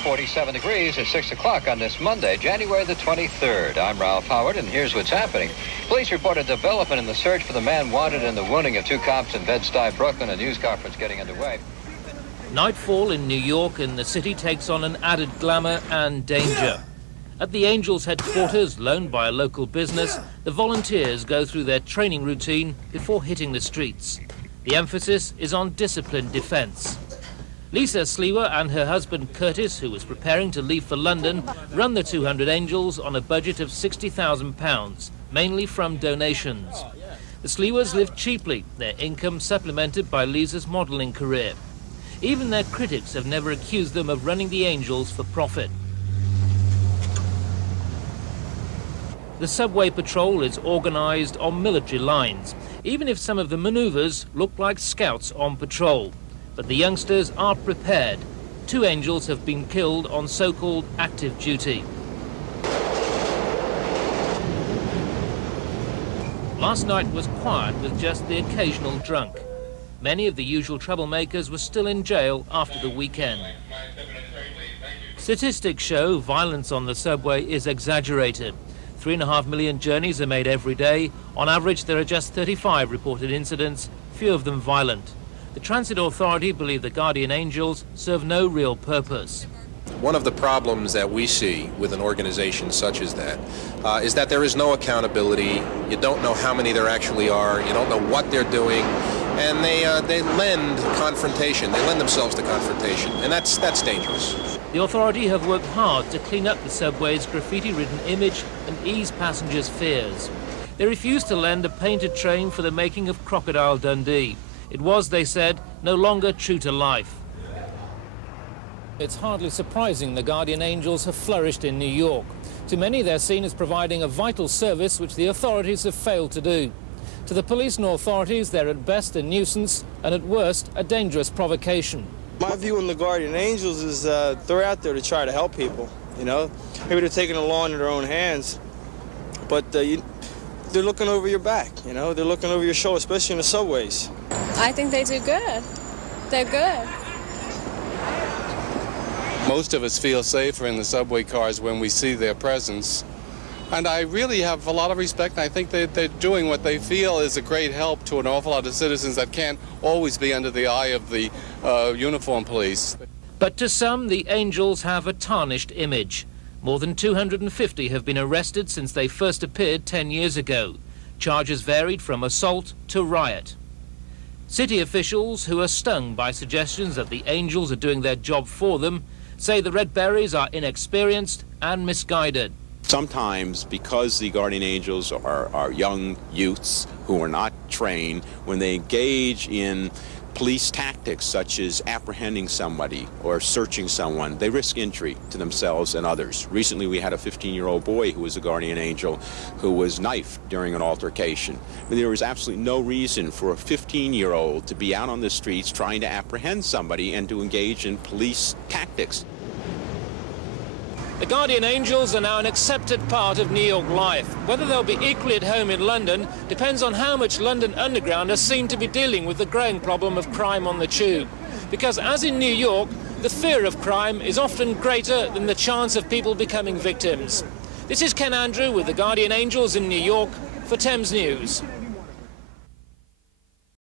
47 degrees at 6 o'clock on this Monday, January the 23rd. I'm Ralph Howard, and here's what's happening. Police report a development in the search for the man wanted in the wounding of 2 cops in Bed-Stuy, Brooklyn. A news conference getting underway. Nightfall in New York and the city takes on an added glamour and danger. At the Angels headquarters, loaned by a local business, the volunteers go through their training routine before hitting the streets. The emphasis is on disciplined defence. Lisa Sliwa and her husband Curtis, who was preparing to leave for London, run the 200 Angels on a budget of £60,000, mainly from donations. The Sliwas live cheaply, their income supplemented by Lisa's modelling career. Even their critics have never accused them of running the Angels for profit. The subway patrol is organised on military lines, even if some of the manoeuvres look like scouts on patrol. But the youngsters are prepared. 2 Angels have been killed on so-called active duty. Last night was quiet with just the occasional drunk. Many of the usual troublemakers were still in jail after the weekend. Statistics show violence on the subway is exaggerated. 3.5 million journeys are made every day. On average, there are just 35 reported incidents, few of them violent. The Transit Authority believe the Guardian Angels serve no real purpose. One of the problems that we see with an organization such as that is that there is no accountability. You don't know how many there actually are. You don't know what they're doing. And they lend confrontation. They lend themselves to confrontation. And that's dangerous. The authority have worked hard to clean up the subway's graffiti-ridden image and ease passengers' fears. They refused to lend a painted train for the making of Crocodile Dundee. It was, they said, no longer true to life. It's hardly surprising the Guardian Angels have flourished in New York. To many, they're seen as providing a vital service which the authorities have failed to do. To the police and authorities, they're at best a nuisance and at worst a dangerous provocation. My view on the Guardian Angels is they're out there to try to help people, you know. Maybe they're taking the law into their own hands, but they're looking over your back, you know. They're looking over your shoulder, especially in the subways. I think they do good. They're good. Most of us feel safer in the subway cars when we see their presence. And I really have a lot of respect. I think they're doing what they feel is a great help to an awful lot of citizens that can't always be under the eye of the uniformed police. But to some, the Angels have a tarnished image. More than 250 have been arrested since they first appeared 10 years ago. Charges varied from assault to riot. City officials, who are stung by suggestions that the Angels are doing their job for them, say the Red Berets are inexperienced and misguided. Sometimes, because the Guardian Angels are young youths who are not trained, when they engage in police tactics such as apprehending somebody or searching someone, they risk injury to themselves and others. Recently, we had a 15-year-old boy who was a Guardian Angel who was knifed during an altercation. I mean, there was absolutely no reason for a 15-year-old to be out on the streets trying to apprehend somebody and to engage in police tactics. The Guardian Angels are now an accepted part of New York life. Whether they'll be equally at home in London depends on how much London Underground has seemed to be dealing with the growing problem of crime on the tube. Because as in New York, the fear of crime is often greater than the chance of people becoming victims. This is Ken Andrew with the Guardian Angels in New York for Thames News.